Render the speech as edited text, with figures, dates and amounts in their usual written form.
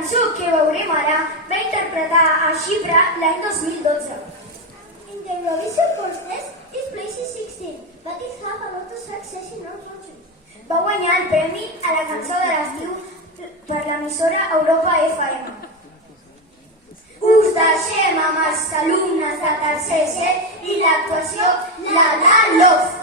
cançó que veurem ara va interpretar a Xipre l'any 2012. In the Eurovision contest, it places 16, but it have a lot of success in our country. Va guanyar el premi a la cançó de l'estiu per l'emissora Europa FM. Us deixem amb els alumnes de tercer C i l'actuació La La Love.